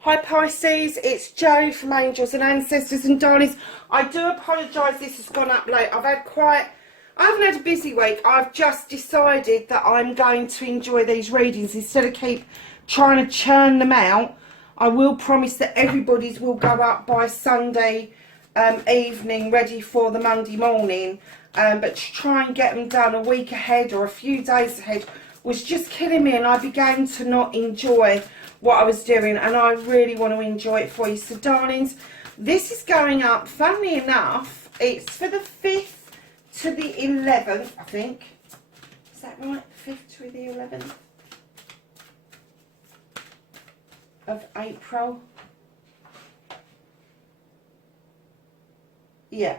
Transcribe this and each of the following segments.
Hi Pisces, it's Jo from Angels and Ancestors and Darlings. I do apologise this has gone up late. I haven't had a busy week. I've just decided that I'm going to enjoy these readings instead of keep trying to churn them out. I will promise that everybody's will go up by Sunday evening, ready for the Monday morning. But to try and get them done a week ahead or a few days ahead was just killing me, and I began to not enjoy what I was doing, and I really want to enjoy it for you. So darlings, this is going up, funnily enough, it's for the 5th to the 11th, I think. Is that right? 5th to the 11th of April. Yeah,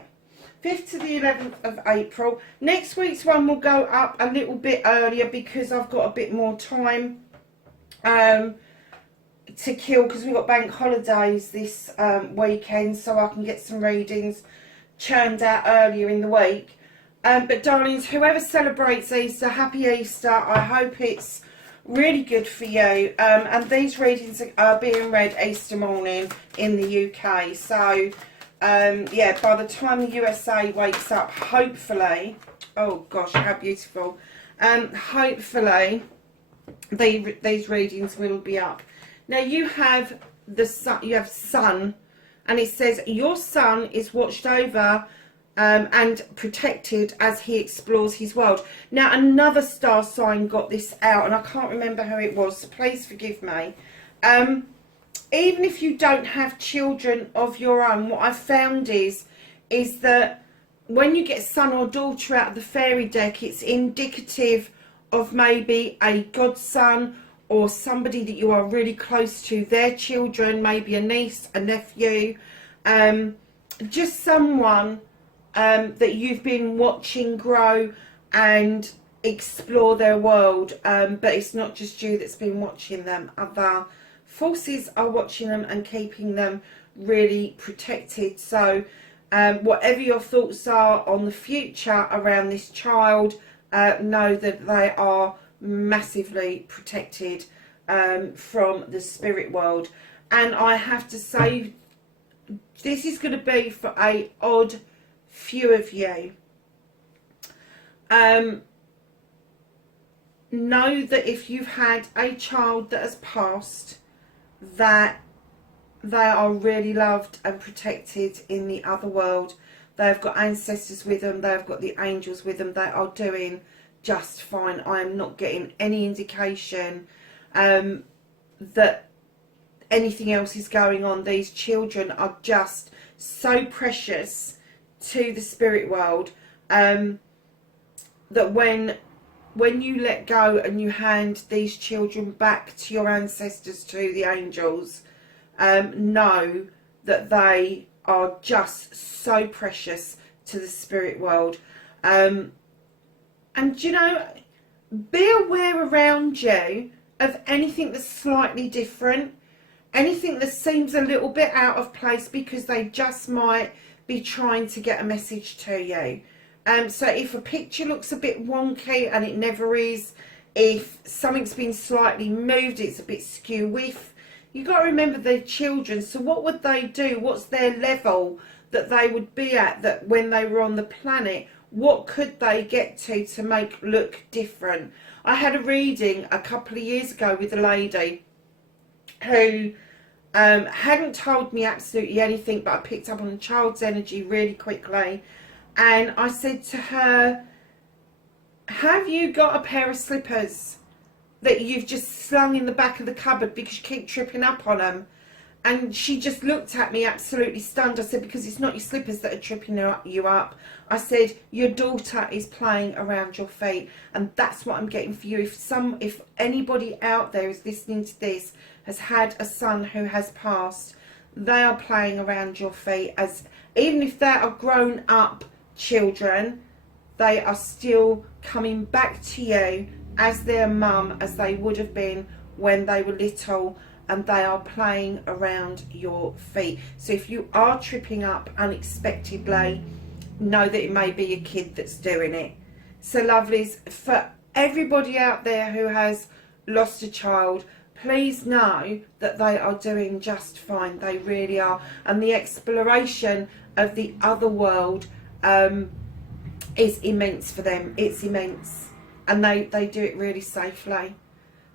5th to the 11th of April. Next week's one will go up a little bit earlier because I've got a bit more time to kill, because we've got bank holidays this weekend, so I can get some readings churned out earlier in the week. But darlings, whoever celebrates Easter, happy Easter. I hope it's really good for you. And these readings are being read Easter morning in the UK. So yeah, by the time the USA wakes up, hopefully, oh gosh, how beautiful, hopefully these readings will be up. Now you have the sun, you have sun, and it says your son is watched over and protected as he explores his world. Now another star sign got this out, and I can't remember who it was, so please forgive me. Even if you don't have children of your own, what I've found is that when you get son or daughter out of the fairy deck, it's indicative of maybe a godson or somebody that you are really close to, their children, maybe a niece, a nephew, just someone that you've been watching grow and explore their world. But it's not just you that's been watching them. Other forces are watching them and keeping them really protected. So whatever your thoughts are on the future around this child, know that they are massively protected from the spirit world. And I have to say, this is going to be for a odd few of you. Know that if you've had a child that has passed, that they are really loved and protected in the other world. They've got ancestors with them, they've got the angels with them, they are doing just fine. I am not getting any indication that anything else is going on. These children are just so precious to the spirit world that when you let go and you hand these children back to your ancestors, to the angels, know that they are just so precious to the spirit world. And you know, be aware around you of anything that's slightly different, anything that seems a little bit out of place, because they just might be trying to get a message to you. So if a picture looks a bit wonky, and it never is, if something's been slightly moved, it's a bit skew-whiff, you've got to remember they're children. So what would they do? What's their level that they would be at, that when they were on the planet, what could they get to make look different? I had a reading a couple of years ago with a lady who hadn't told me absolutely anything, but I picked up on the child's energy really quickly. And I said to her, have you got a pair of slippers that you've just slung in the back of the cupboard because you keep tripping up on them? And she just looked at me absolutely stunned. I said, because it's not your slippers that are tripping you up. I said, your daughter is playing around your feet. And that's what I'm getting for you. If anybody out there is listening to this has had a son who has passed, they are playing around your feet even if they are grown up children, they are still coming back to you as their mum, as they would have been when they were little, and they are playing around your feet. So if you are tripping up unexpectedly, know that it may be a kid that's doing it. So lovelies, for everybody out there who has lost a child, please know that they are doing just fine. They really are. And the exploration of the other world is immense for them. It's immense. And they do it really safely.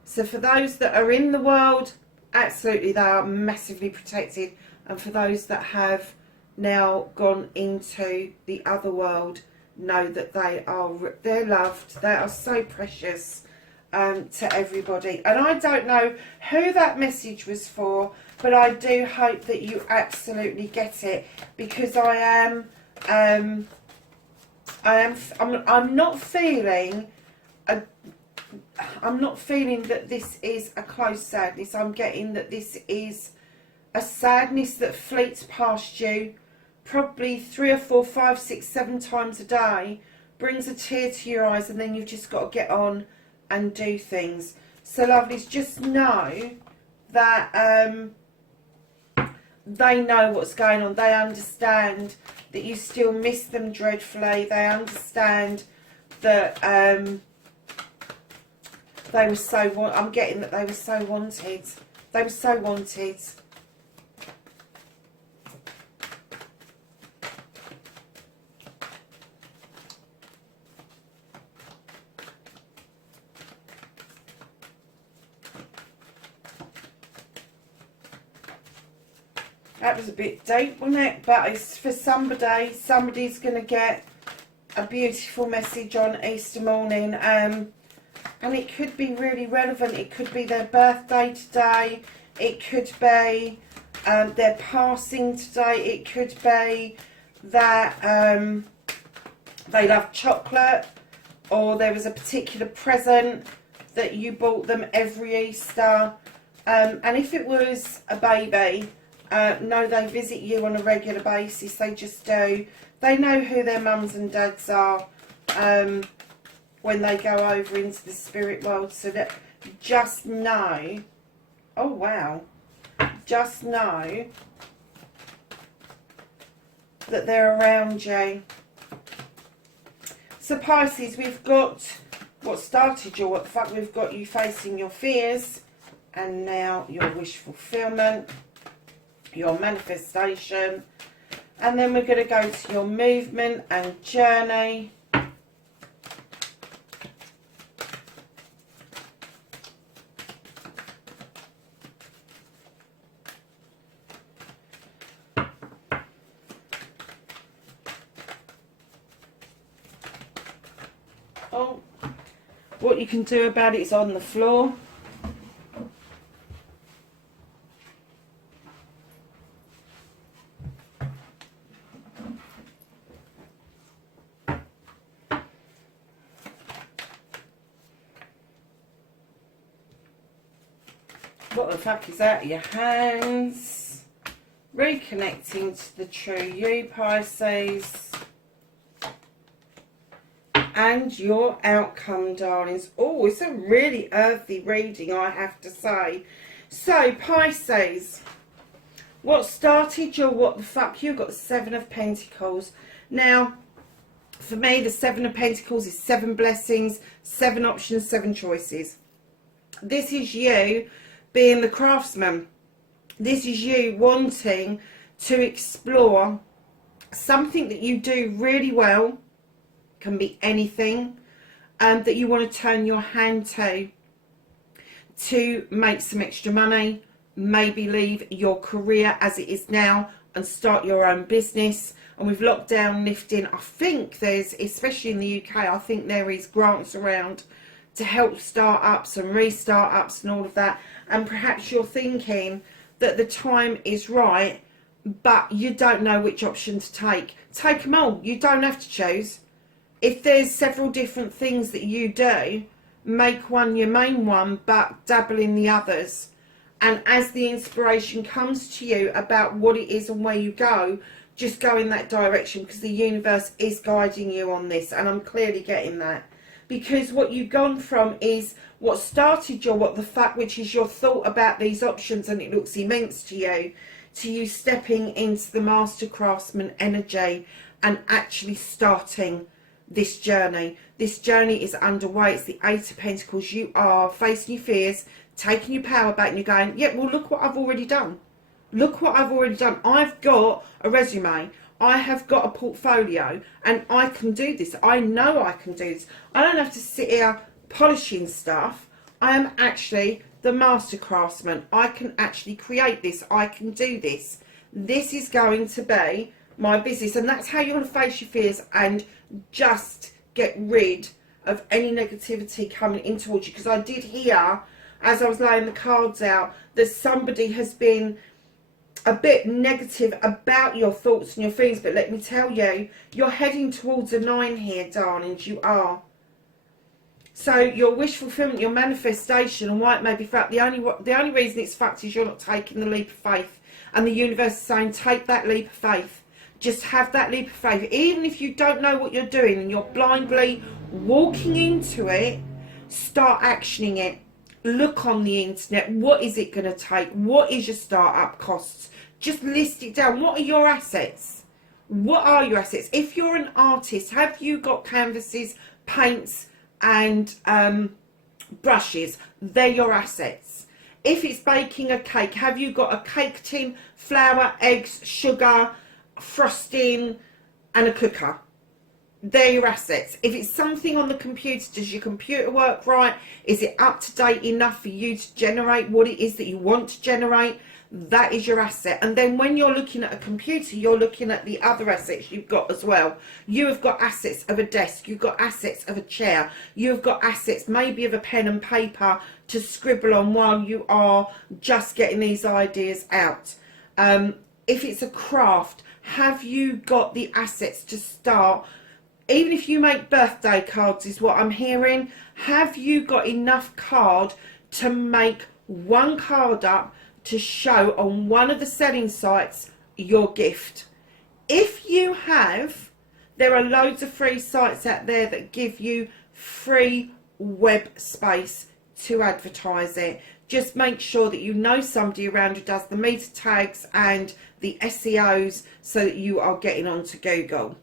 So for those that are in the world, absolutely, they are massively protected. And for those that have now gone into the other world, know that they're loved. They are so precious to everybody. And I don't know who that message was for, but I do hope that you absolutely get it, because I'm not feeling that this is a close sadness. I'm getting that this is a sadness that fleets past you probably 3 or 4, 5, 6, 7 times a day, brings a tear to your eyes, and then you've just got to get on and do things. So lovelies, just know that they know what's going on. They understand that you still miss them dreadfully. They understand that they were so I'm getting that they were so wanted. They were so wanted. That was a bit deep, wasn't it? But it's for somebody. Somebody's going to get a beautiful message on Easter morning. And it could be really relevant. It could be their birthday today. It could be their passing today. It could be that they love chocolate, or there was a particular present that you bought them every Easter. And if it was a baby, no, they visit you on a regular basis. They just do. They know who their mums and dads are when they go over into the spirit world. So that just know, oh wow, just know that they're around you. So Pisces, we've got what started your what the fuck. We've got you facing your fears, and now your wish fulfillment, your manifestation, and then we're going to go to your movement and journey. Oh, what you can do about it is on the floor. What the fuck is out of your hands? Reconnecting to the true you, Pisces. And your outcome, darlings. Oh, it's a really earthy reading, I have to say. So, Pisces, what started your what the fuck? You got the 7 of Pentacles. Now, for me, the 7 of Pentacles is 7 blessings, 7 options, 7 choices. This is you being the craftsman. This is you wanting to explore something that you do really well. Can be anything that you want to turn your hand to make some extra money, maybe leave your career as it is now and start your own business. And with lockdown lifting, I think there's, especially in the UK, I think there is grants around to help start-ups and restart-ups and all of that. And perhaps you're thinking that the time is right, but you don't know which option to take. Take them all. You don't have to choose. If there's several different things that you do, make one your main one, but dabble in the others. And as the inspiration comes to you about what it is and where you go, just go in that direction, because the universe is guiding you on this, and I'm clearly getting that. Because what you've gone from is what started what the fact, which is your thought about these options, and it looks immense to you stepping into the master craftsman energy and actually starting this journey. This journey is underway. It's the Eight of Pentacles. You are facing your fears, taking your power back, and you're going, yeah, well, look what I've already done. Look what I've already done. I've got a resume. I have got a portfolio, and I can do this. I know I can do this. I don't have to sit here polishing stuff. I am actually the master craftsman. I can actually create this. I can do this. This is going to be my business. And that's how you want to face your fears and just get rid of any negativity coming in towards you. Because I did hear, as I was laying the cards out, that somebody has been a bit negative about your thoughts and your feelings, but let me tell you, you're heading towards a 9 here, darlings. You are. So your wish fulfillment, your manifestation, and why it may be fact, the only reason it's fact is you're not taking the leap of faith, and the universe is saying, take that leap of faith. Just have that leap of faith, even if you don't know what you're doing and you're blindly walking into it. Start actioning it. Look on the internet. What is it going to take? What is your startup costs? Just list it down. What are your assets? What are your assets? If you're an artist, have you got canvases, paints, and brushes? They're your assets. If it's baking a cake, have you got a cake tin, flour, eggs, sugar, frosting, and a cooker? They're your assets. If it's something on the computer, does your computer work right? Is it up to date enough for you to generate what it is that you want to generate? That is your asset. And then when you're looking at a computer, you're looking at the other assets you've got as well. You have got assets of a desk. You've got assets of a chair. You've got assets maybe of a pen and paper to scribble on while you are just getting these ideas out. If it's a craft, have you got the assets to start? Even if you make birthday cards, is what I'm hearing. Have you got enough card to make one card up to show on one of the selling sites your gift? If you have, there are loads of free sites out there that give you free web space to advertise it. Just make sure that you know somebody around who does the meta tags and the SEOs so that you are getting onto Google.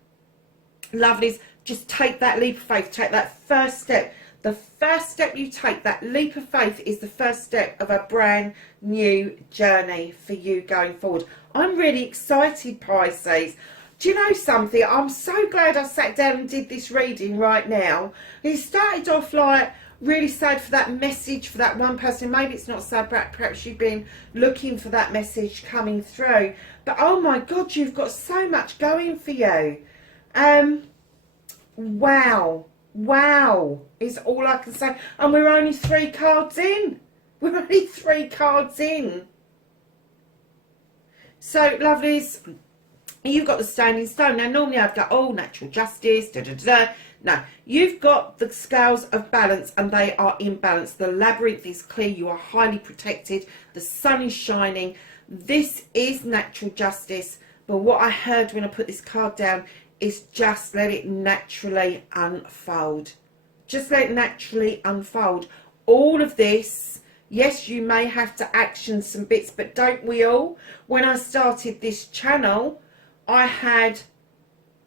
Lovelies, just take that leap of faith. Take that first step. The first step you take, that leap of faith, is the first step of a brand new journey for you going forward. I'm really excited, Pisces. Do you know something? I'm so glad I sat down and did this reading right now. It started off like really sad for that message for that one person. Maybe it's not sad, perhaps you've been looking for that message coming through. But oh my God, you've got so much going for you. Wow is all I can say. And we're only 3 cards in. We're only 3 cards in. So, lovelies, you've got the standing stone. Now, normally I'd go, oh, natural justice, da-da-da-da. No, you've got the scales of balance, and they are in balance. The labyrinth is clear. You are highly protected. The sun is shining. This is natural justice. But what I heard when I put this card down is just let it naturally unfold. Just let it naturally unfold. All of this, yes, you may have to action some bits, but don't we all? When I started this channel, I had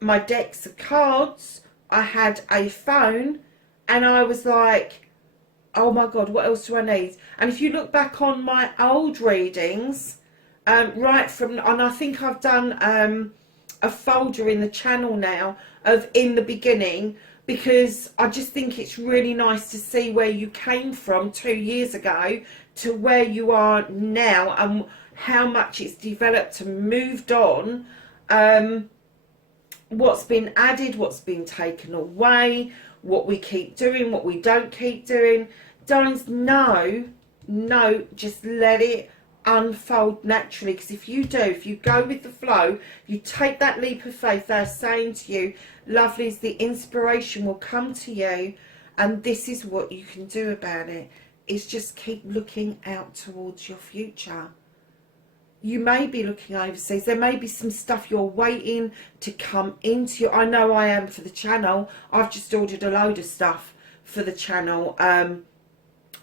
my decks of cards, I had a phone, and I was like, oh my God, what else do I need? And if you look back on my old readings, right from, and I think I've done a folder in the channel now of in the beginning, because I just think it's really nice to see where you came from 2 years ago to where you are now, and how much it's developed and moved on, what's been added, what's been taken away, what we keep doing, what we don't keep doing. Darlings, no, just let it unfold naturally. Because if you do, if you go with the flow, you take that leap of faith, they're saying to you, lovelies, the inspiration will come to you, and this is what you can do about it, is just keep looking out towards your future. you may be looking overseas. There may be some stuff you're waiting to come into. I know I am for the channel. I've just ordered a load of stuff for the channel, and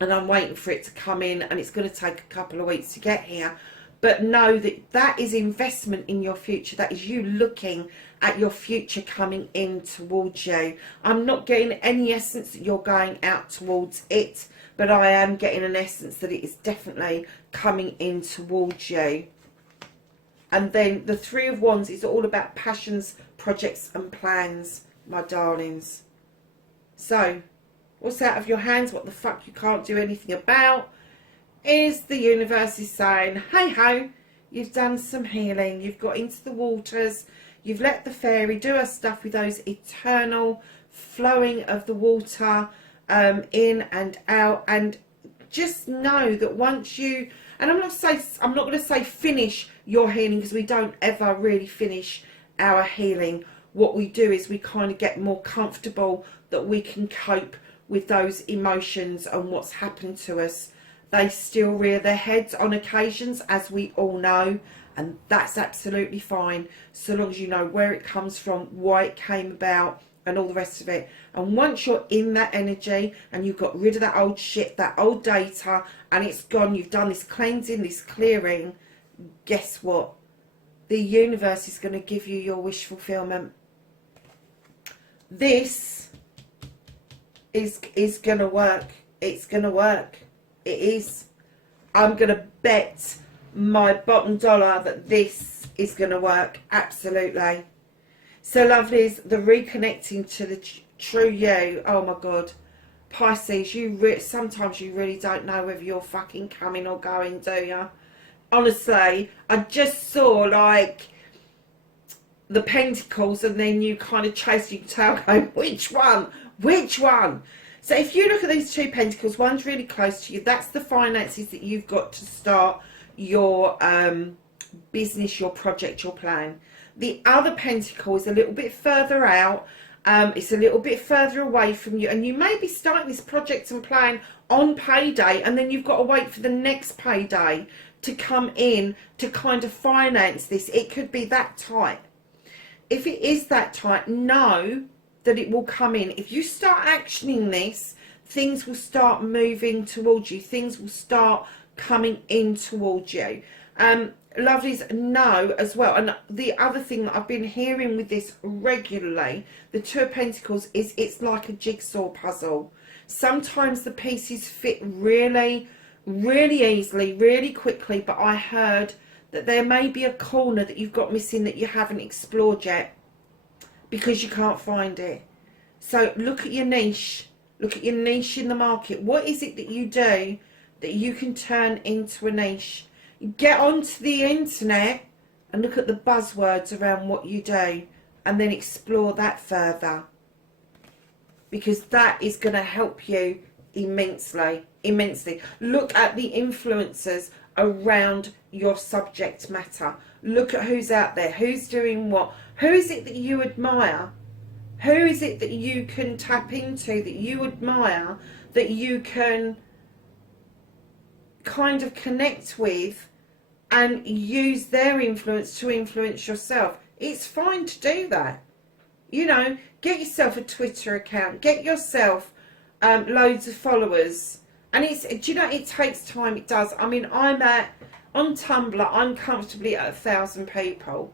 I'm waiting for it to come in, and it's going to take a couple of weeks to get here. But know that that is investment in your future. That is you looking at your future coming in towards you. I'm not getting any essence that you're going out towards it, but I am getting an essence that it is definitely coming in towards you. And then the Three of Wands is all about passions, projects and plans, my darlings. So, what's out of your hands, what the fuck you can't do anything about, is the universe is saying, hey ho, you've done some healing, you've got into the waters, you've let the fairy do her stuff with those eternal flowing of the water in and out, and just know that once you, and I'm not going to say finish your healing, because we don't ever really finish our healing. What we do is we kind of get more comfortable that we can cope with those emotions and what's happened to us. They still rear their heads on occasions, as we all know, and that's absolutely fine, so long as you know where it comes from, why it came about, and all the rest of it. And once you're in that energy and you've got rid of that old shit, that old data, and it's gone, you've done this cleansing, this clearing, guess what? The universe is going to give you your wish fulfillment. This is going to work. It's going to work. It is. I'm going to bet my bottom dollar that this is going to work. Absolutely. So lovelies, the reconnecting to the true you. Oh my God. Pisces, sometimes you really don't know whether you're fucking coming or going, do you? Honestly, I just saw like the Pentacles, and then you kind of chase your tail going, which one? Which one? So if you look at these two Pentacles, one's really close to you. That's the finances that you've got to start your business, your project, your plan. The other Pentacle is a little bit further out. It's a little bit further away from you. And you may be starting this project and plan on payday, and then you've got to wait for the next payday to come in to kind of finance this. It could be that tight. If it is that tight, know that it will come in. If you start actioning this, things will start moving towards you. Things will start coming in towards you. Lovelies, know as well. And the other thing that I've been hearing with this regularly, the Two of Pentacles, is it's like a jigsaw puzzle. Sometimes the pieces fit really, really easily, really quickly, but I heard that there may be a corner that you've got missing that you haven't explored yet, because you can't find it. So look at your niche. Look at your niche in the market. What is it that you do that you can turn into a niche? Get onto the internet and look at the buzzwords around what you do, and then explore that further, because that is going to help you immensely. Look at the influencers around your subject matter. Look at who's out there, who's doing what. Who is it that you admire? Who is it that you can tap into, that you admire, that you can kind of connect with and use their influence to influence yourself? It's fine to do that. You know, get yourself a Twitter account, get yourself loads of followers. And do you know, it takes time, it does. I mean, on Tumblr, I'm comfortably at 1,000 people.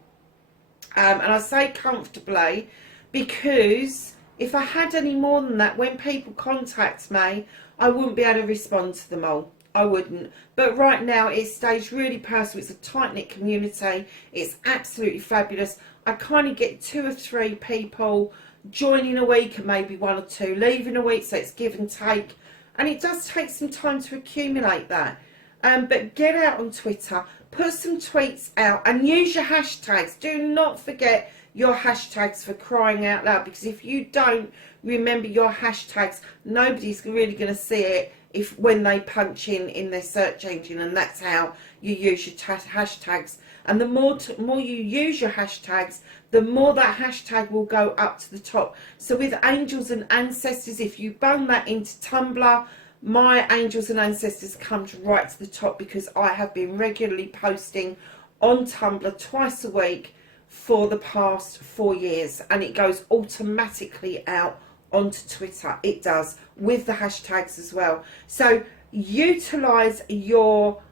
And I say comfortably because if I had any more than that, when people contact me, I wouldn't be able to respond to them all. I wouldn't. But right now it stays really personal. It's a tight-knit community. It's absolutely fabulous. I kind of get 2 or 3 people joining a week and maybe 1 or 2 leaving a week, so it's give and take. And it does take some time to accumulate that. But get out on Twitter, put some tweets out, and use your hashtags. Do not forget your hashtags, for crying out loud, because if you don't remember your hashtags, nobody's really going to see it when they punch in their search engine. And that's how you use your hashtags. And the more you use your hashtags, the more that hashtag will go up to the top. So with angels and ancestors, if you bung that into Tumblr, my angels and ancestors come right to the top, because I have been regularly posting on Tumblr twice a week for the past 4 years, and it goes automatically out onto Twitter. It does, with the hashtags as well. So utilize your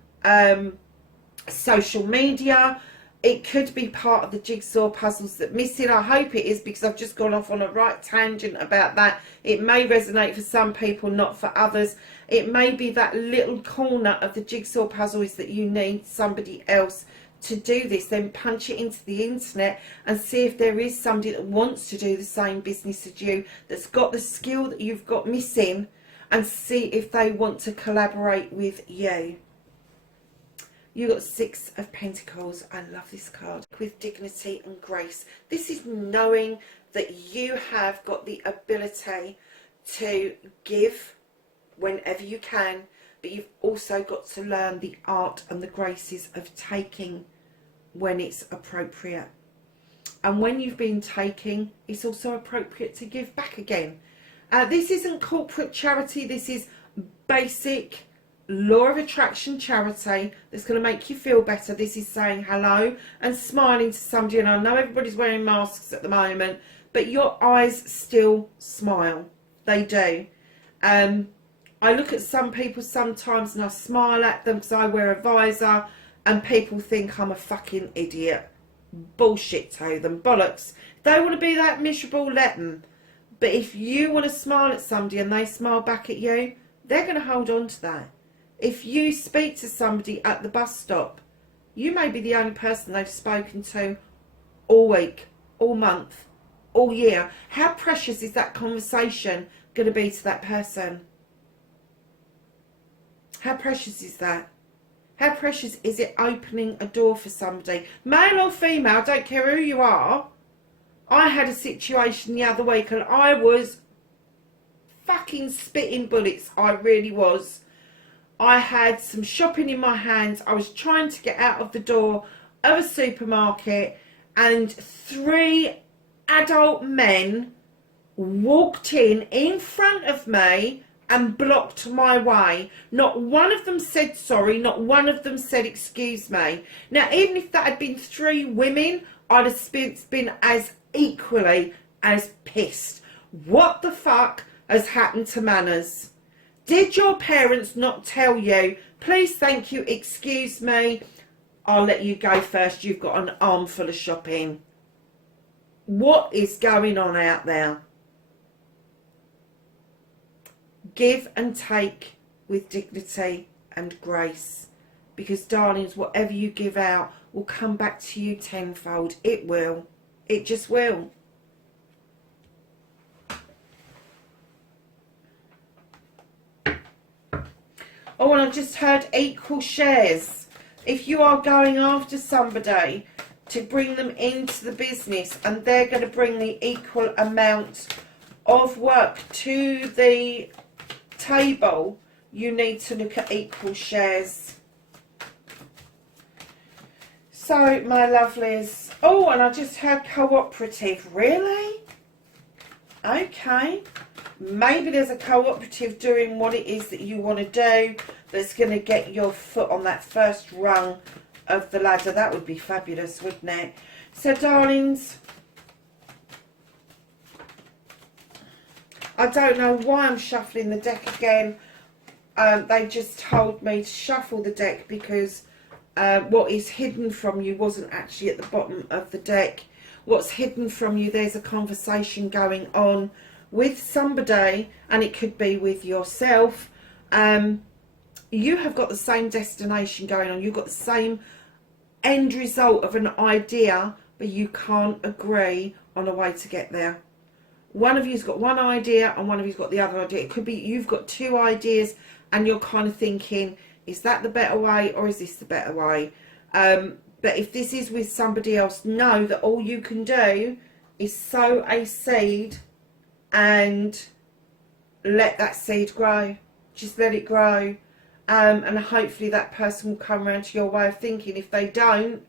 social media. It could be part of the jigsaw puzzles that missing. I hope it is, because I've just gone off on a right tangent about that. It may resonate for some people, not for others. It may be that little corner of the jigsaw puzzle is that you need somebody else to do this. Then punch it into the internet and see if there is somebody that wants to do the same business as you, that's got the skill that you've got missing, and see if they want to collaborate with you. You got 6 of Pentacles. I love this card. With dignity and grace. This is knowing that you have got the ability to give whenever you can, but you've also got to learn the art and the graces of taking when it's appropriate. And when you've been taking, it's also appropriate to give back again. This isn't corporate charity. This is basic law of attraction charity that's going to make you feel better. This is saying hello and smiling to somebody. And I know everybody's wearing masks at the moment, but your eyes still smile. They do. I look at some people sometimes and I smile at them because I wear a visor, and people think I'm a fucking idiot. Bullshit to them. Bollocks. If they want to be that miserable, let them. But if you want to smile at somebody and they smile back at you, they're going to hold on to that. If you speak to somebody at the bus stop, you may be the only person they've spoken to all week, all month, all year. How precious is that conversation going to be to that person? How precious is that? How precious is it opening a door for somebody? Male or female, I don't care who you are. I had a situation the other week and I was fucking spitting bullets. I really was. I had some shopping in my hands. I was trying to get out of the door of a supermarket, and 3 adult men walked in front of me and blocked my way. Not one of them said sorry. Not one of them said excuse me. Now, even if that had been 3 women, I'd have been as equally as pissed. What the fuck has happened to manners? Did your parents not tell you, please, thank you, excuse me, I'll let you go first, you've got an armful of shopping? What is going on out there? Give and take with dignity and grace. Because, darlings, whatever you give out will come back to you tenfold. It will. It just will. Oh, and I've just heard equal shares. If you are going after somebody to bring them into the business and they're going to bring the equal amount of work to the table, you need to look at equal shares. So, my lovelies. Oh, and I just heard cooperative. Really? Okay. Maybe there's a cooperative doing what it is that you want to do that's going to get your foot on that first rung of the ladder. That would be fabulous, wouldn't it? So, darlings, I don't know why I'm shuffling the deck again. They just told me to shuffle the deck because what is hidden from you wasn't actually at the bottom of the deck. What's hidden from you, there's a conversation going on with somebody, and it could be with yourself. You have got the same destination going on. You've got the same end result of an idea, but you can't agree on a way to get there. One of you's got one idea and one of you's got the other idea. It could be you've got 2 ideas and you're kind of thinking, is that the better way or is this the better way? But if this is with somebody else, know that all you can do is sow a seed and let that seed grow. Just let it grow. And hopefully that person will come around to your way of thinking. If they don't,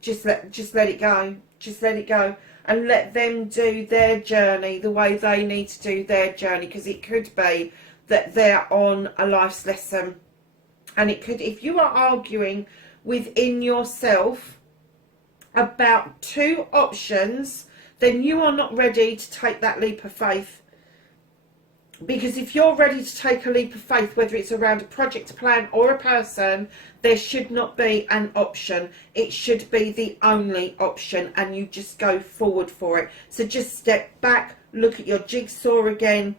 just let it go. Just let it go. And let them do their journey the way they need to do their journey. Because it could be that they're on a life's lesson. And it could, if you are arguing within yourself about 2 options, then you are not ready to take that leap of faith. Because if you're ready to take a leap of faith, whether it's around a project, a plan or a person, there should not be an option. It should be the only option, and you just go forward for it. So just step back, look at your jigsaw again,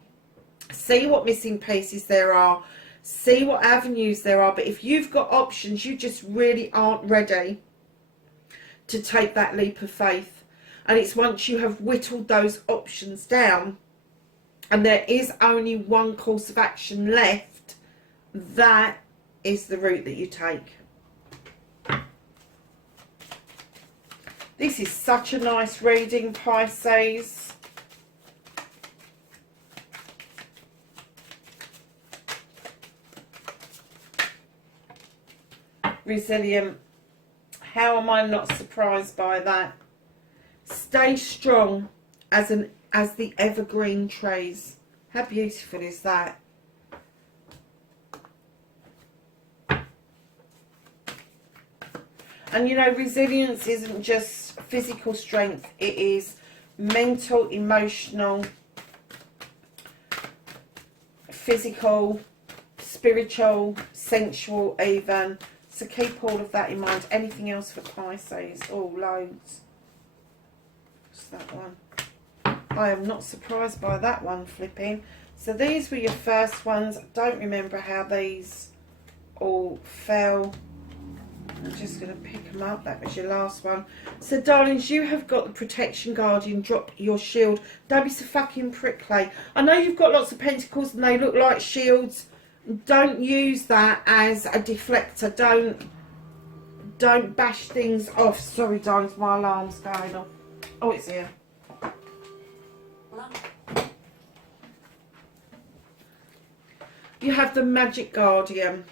see what missing pieces there are, see what avenues there are. But if you've got options, you just really aren't ready to take that leap of faith. And it's once you have whittled those options down and there is only one course of action left, that is the route that you take. This is such a nice reading, Pisces. Resilient. How am I not surprised by that? Stay strong as the evergreen trees. How beautiful is that? And you know, resilience isn't just physical strength. It is mental, emotional, physical, spiritual, sensual even. So keep all of that in mind. Anything else for Pisces? Oh, loads. What's that one? I am not surprised by that one, flipping. So these were your first ones. I don't remember how these all fell. I'm just going to pick them up. That was your last one. So, darlings, you have got the Protection Guardian. Drop your shield. Don't be so fucking prickly. I know you've got lots of pentacles and they look like shields. Don't use that as a deflector. Don't bash things off. Sorry, darlings, my alarm's going off. Oh, it's here. You have the Magic Guardian.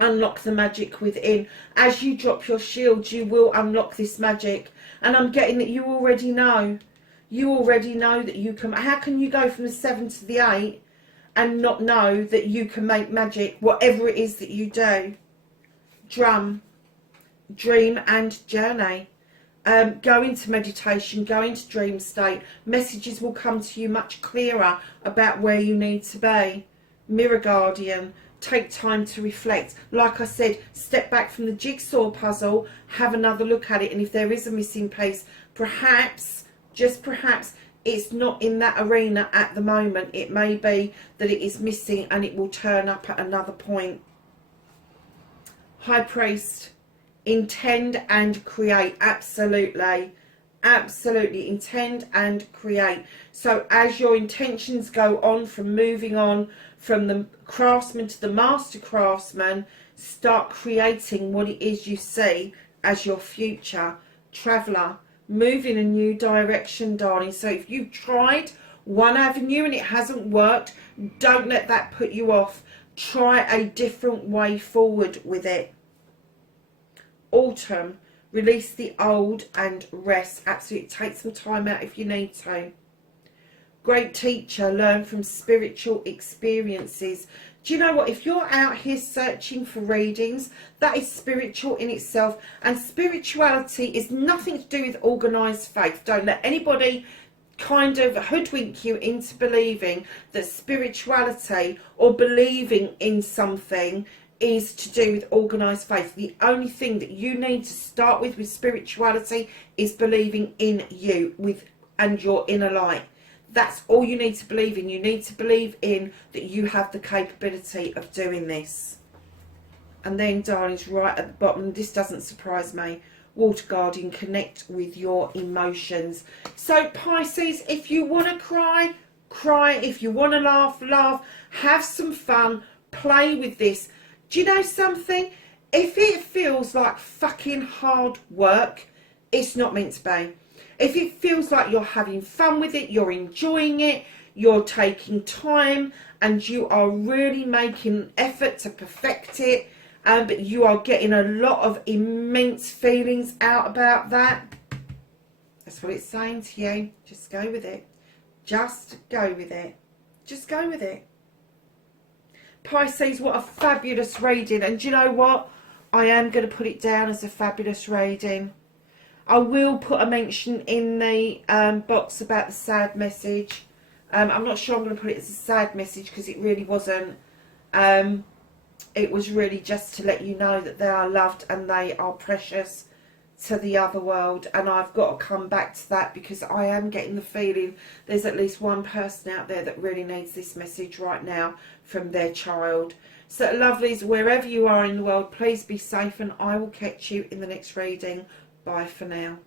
Unlock the magic within. As you drop your shield, you will unlock this magic. And I'm getting that you already know. You already know that you can. How can you go from the 7 to the 8 and not know that you can make magic, whatever it is that you do? Drum, dream and journey. Go into meditation, go into dream state. Messages will come to you much clearer about where you need to be. Mirror Guardian. Take time to reflect. Like I said, step back from the jigsaw puzzle, have another look at it, and if there is a missing piece, perhaps, just perhaps, it's not in that arena at the moment. It may be that it is missing and it will turn up at another point. High Priest. Intend and create. Absolutely. Absolutely. Intend and create. So as your intentions go on from moving on from the craftsman to the master craftsman, start creating what it is you see as your future. Traveller. Move in a new direction, darling. So if you've tried one avenue and it hasn't worked, don't let that put you off. Try a different way forward with it. Autumn. Release the old and rest. Absolutely. Take some time out if you need to. Great teacher. Learn from spiritual experiences. Do you know what? If you're out here searching for readings, that is spiritual in itself. And spirituality is nothing to do with organised faith. Don't let anybody kind of hoodwink you into believing that spirituality or believing in something is to do with organised faith. The only thing that you need to start with spirituality is believing in you and your inner light. That's all you need to believe in. You need to believe in that you have the capability of doing this. And then, darlings, right at the bottom, this doesn't surprise me, Water Guardian. Connect with your emotions. So Pisces, if you want to cry, cry. If you want to laugh, laugh. Have some fun. Play with this. Do you know something? If it feels like fucking hard work, it's not meant to be. If it feels like you're having fun with it, you're enjoying it, you're taking time, and you are really making an effort to perfect it, but you are getting a lot of immense feelings out about that, that's what it's saying to you. Just go with it. Just go with it. Just go with it. Pisces, what a fabulous reading. And do you know what? I am going to put it down as a fabulous reading. I will put a mention in the box about the sad message. I'm not sure I'm going to put it as a sad message because it really wasn't. It was really just to let you know that they are loved and they are precious to the other world. And I've got to come back to that because I am getting the feeling there's at least one person out there that really needs this message right now from their child. So lovelies, wherever you are in the world, please be safe and I will catch you in the next reading. Bye for now.